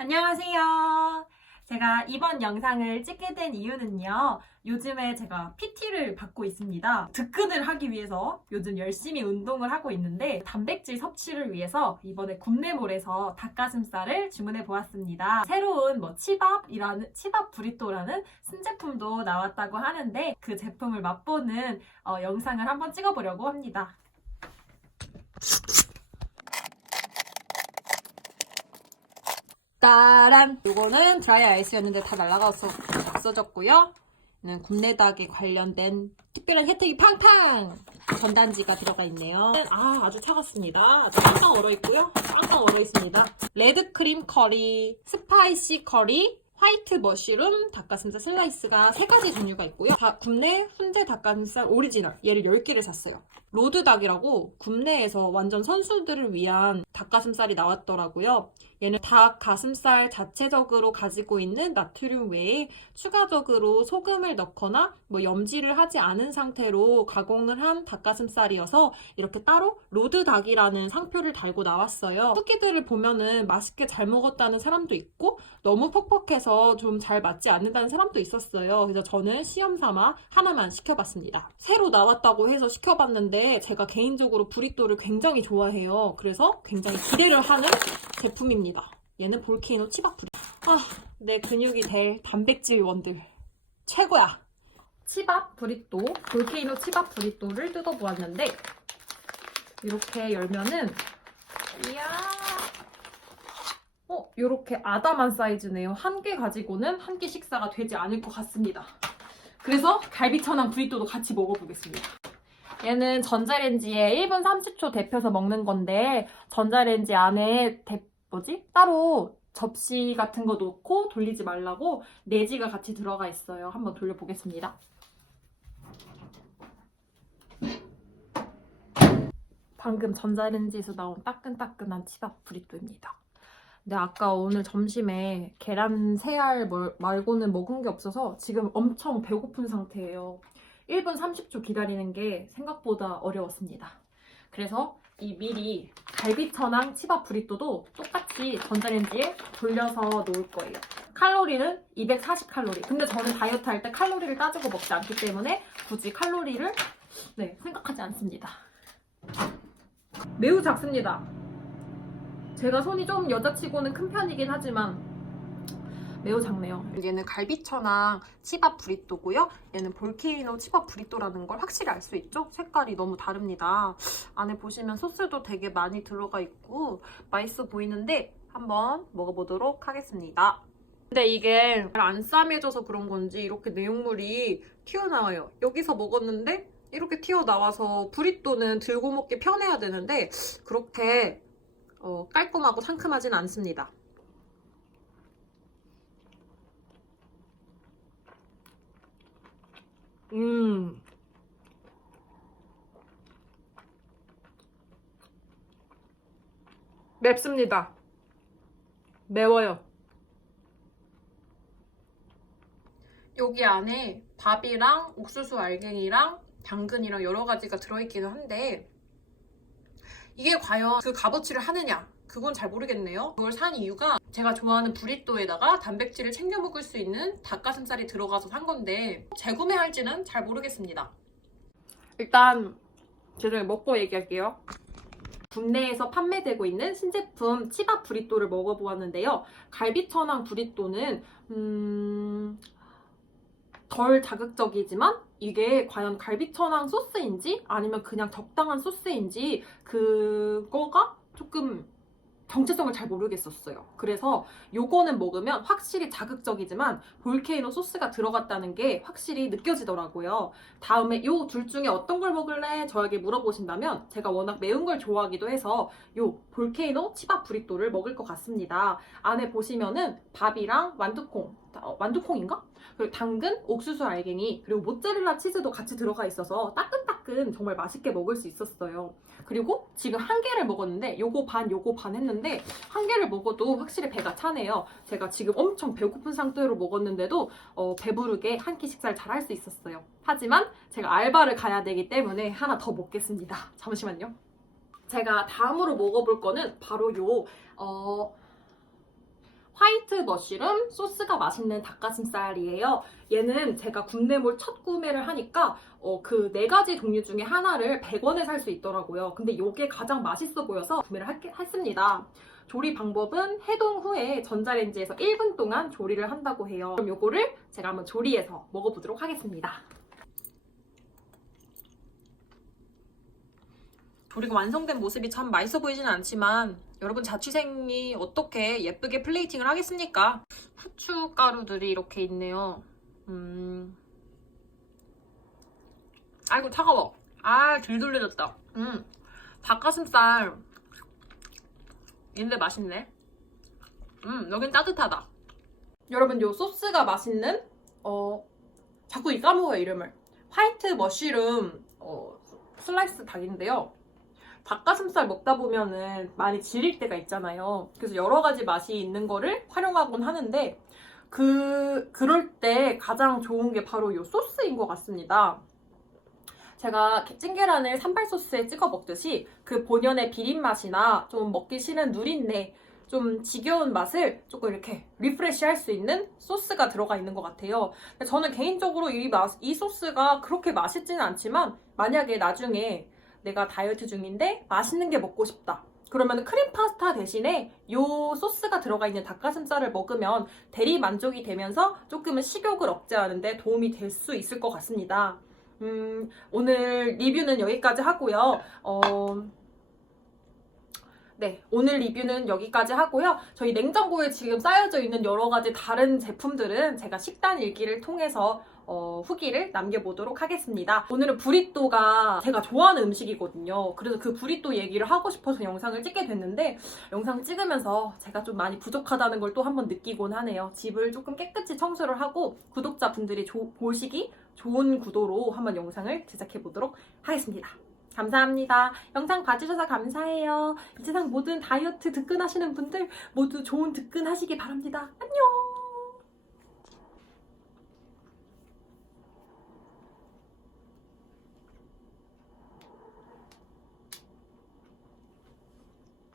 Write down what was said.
안녕하세요. 제가 이번 영상을 찍게 된 이유는요. 요즘에 제가 PT를 받고 있습니다. 득근을 하기 위해서 요즘 열심히 운동을 하고 있는데 단백질 섭취를 위해서 이번에 굽네몰에서 닭가슴살을 주문해 보았습니다. 새로운 뭐 치밥이라는 치밥 브리또라는 신제품도 나왔다고 하는데 그 제품을 맛보는 어, 영상을 한번 찍어보려고 합니다. 따란! 이거는 드라이 아이스였는데 다 날아가서 없어졌고요. 는 굽네닭에 관련된 특별한 혜택이 팡팡! 전단지가 들어가 있네요. 아, 아주 차갑습니다. 아주 빵빵 얼어 있고요. 빵빵 얼어 있습니다. 레드 크림 커리, 스파이시 커리, 화이트 머쉬룸 닭가슴살 슬라이스가 세 가지 종류가 있고요. 다 굽네 훈제 닭가슴살 오리지널 얘를 10개를 샀어요. 로드 닭이라고 굽네에서 완전 선수들을 위한 닭가슴살이 나왔더라고요. 얘는 닭 가슴살 자체적으로 가지고 있는 나트륨 외에 추가적으로 소금을 넣거나 뭐 염지를 하지 않은 상태로 가공을 한 닭가슴살이어서 이렇게 따로 로드 닭이라는 상표를 달고 나왔어요. 후기들을 보면은 맛있게 잘 먹었다는 사람도 있고 너무 퍽퍽해서 좀 잘 맞지 않는다는 사람도 있었어요. 그래서 저는 시험 삼아 하나만 시켜봤습니다. 새로 나왔다고 해서 시켜봤는데 제가 개인적으로 브리또를 굉장히 좋아해요. 그래서 굉장히 기대를 하는 제품입니다. 얘는 볼케이노 치밥 브리. 아, 내 근육이 될 단백질 원들 최고야. 치밥 브리또, 볼케이노 치밥 브리또를 뜯어보았는데 이렇게 열면은 이야. 어, 이렇게 아담한 사이즈네요. 한 개 가지고는 한 끼 식사가 되지 않을 것 같습니다. 그래서 갈비천왕 브리또도 같이 먹어보겠습니다. 얘는 전자레인지에 1분 30초 데펴서 먹는 건데 전자레인지 안에 데, 뭐지? 따로 접시 같은 거 놓고 돌리지 말라고 내지가 같이 들어가 있어요. 한번 돌려보겠습니다. 방금 전자레인지에서 나온 따끈따끈한 치밥 브리또입니다. 근데 아까 오늘 점심에 계란 세알 뭘- 말고는 먹은 게 없어서 지금 엄청 배고픈 상태예요. 1분 30초 기다리는 게 생각보다 어려웠습니다. 그래서 이 미리 갈비천왕 치밥 브리또도 똑같이 전자레인지에 돌려서 놓을 거예요. 칼로리는 240칼로리. 근데 저는 다이어트 할 때 칼로리를 따지고 먹지 않기 때문에 굳이 칼로리를 네, 생각하지 않습니다. 매우 작습니다. 제가 손이 좀 여자치고는 큰 편이긴 하지만 매우 작네요. 얘는 갈비천왕 치밥 브리또고요. 얘는 볼케이노 치밥 브리또라는 걸 확실히 알 수 있죠? 색깔이 너무 다릅니다. 안에 보시면 소스도 되게 많이 들어가 있고 맛있어 보이는데 한번 먹어보도록 하겠습니다. 근데 이게 안 싸매져서 그런 건지 이렇게 내용물이 튀어나와요. 여기서 먹었는데 이렇게 튀어나와서 브리또는 들고 먹기 편해야 되는데 그렇게 어, 깔끔하고 상큼하진 않습니다. 음. 맵습니다. 매워요. 여기 안에 밥이랑 옥수수 알갱이랑 당근이랑 여러 가지가 들어있기는 한데 이게 과연 그 값어치를 하느냐? 그건 잘 모르겠네요. 이걸 산 이유가 제가 좋아하는 브리또에다가 단백질을 챙겨 먹을 수 있는 닭가슴살이 들어가서 산 건데 재구매할지는 잘 모르겠습니다. 일단 제가 먹고 얘기할게요. 국내에서 판매되고 있는 신제품 치밥 브리또를 먹어보았는데요. 갈비천왕 브리또는 음... 덜 자극적이지만 이게 과연 갈비천왕 소스인지 아니면 그냥 적당한 소스인지 그거가 조금 정체성을 잘 모르겠었어요. 그래서 요거는 먹으면 확실히 자극적이지만 볼케이노 소스가 들어갔다는 게 확실히 느껴지더라고요. 다음에 요 둘 중에 어떤 걸 먹을래? 저에게 물어보신다면 제가 워낙 매운 걸 좋아하기도 해서 요 볼케이노 치밥 브리또를 먹을 것 같습니다. 안에 보시면은 밥이랑 완두콩, 어, 완두콩인가? 그리고 당근, 옥수수 알갱이, 그리고 모짜렐라 치즈도 같이 들어가 있어서 따끈따끈 정말 맛있게 먹을 수 있었어요. 그리고 지금 한 개를 먹었는데 요거 반, 요거 반 했는데 한 개를 먹어도 확실히 배가 차네요. 제가 지금 엄청 배고픈 상태로 먹었는데도 어, 배부르게 한 끼 식사를 잘 할 수 있었어요. 하지만 제가 알바를 가야 되기 때문에 하나 더 먹겠습니다. 잠시만요. 제가 다음으로 먹어볼 거는 바로 요 어, 화이트 머쉬룸 소스가 맛있는 닭가슴살이에요. 얘는 제가 국내몰 첫 구매를 하니까 어, 그 네 가지 종류 중에 하나를 100원에 살 수 있더라고요. 근데 이게 가장 맛있어 보여서 구매를 할- 했습니다. 조리 방법은 해동 후에 전자레인지에서 1분 동안 조리를 한다고 해요. 그럼 요거를 제가 한번 조리해서 먹어보도록 하겠습니다. 조리가 완성된 모습이 참 맛있어 보이지는 않지만 여러분 자취생이 어떻게 예쁘게 플레이팅을 하겠습니까? 후추 가루들이 이렇게 있네요. 음. 아이고 차가워. 아 들들려졌다. 음. 닭가슴살. 인데 맛있네. 음 여긴 따뜻하다. 여러분 요 소스가 맛있는 어 자꾸 이 까먹어요 이름을 화이트 머쉬룸 어, 슬라이스 닭인데요 닭가슴살 먹다 보면은 많이 질릴 때가 있잖아요 그래서 여러 가지 맛이 있는 거를 활용하곤 하는데 그 그럴 때 가장 좋은 게 바로 요 소스인 것 같습니다 제가 찐계란을 산발 소스에 찍어 먹듯이 그 본연의 비린 맛이나 좀 먹기 싫은 누린내 좀 지겨운 맛을 조금 이렇게 리프레시 할 수 있는 소스가 들어가 있는 것 같아요. 저는 개인적으로 이, 맛, 이 소스가 그렇게 맛있지는 않지만 만약에 나중에 내가 다이어트 중인데 맛있는 게 먹고 싶다. 그러면 크림 파스타 대신에 이 소스가 들어가 있는 닭가슴살을 먹으면 대리 만족이 되면서 조금은 식욕을 억제하는데 도움이 될 수 있을 것 같습니다. 음, 오늘 리뷰는 여기까지 하고요. 어, 네, 오늘 리뷰는 여기까지 하고요. 저희 냉장고에 지금 쌓여져 있는 여러 가지 다른 제품들은 제가 식단 일기를 통해서 어, 후기를 남겨보도록 하겠습니다. 오늘은 브리또가 제가 좋아하는 음식이거든요. 그래서 그 브리또 얘기를 하고 싶어서 영상을 찍게 됐는데 영상 찍으면서 제가 좀 많이 부족하다는 걸 또 한번 느끼곤 하네요. 집을 조금 깨끗이 청소를 하고 구독자분들이 조- 보시기 좋은 구도로 한번 영상을 제작해보도록 하겠습니다. 감사합니다. 영상 봐주셔서 감사해요. 이 세상 모든 다이어트 득근하시는 분들 모두 좋은 득근 하시기 바랍니다. 안녕!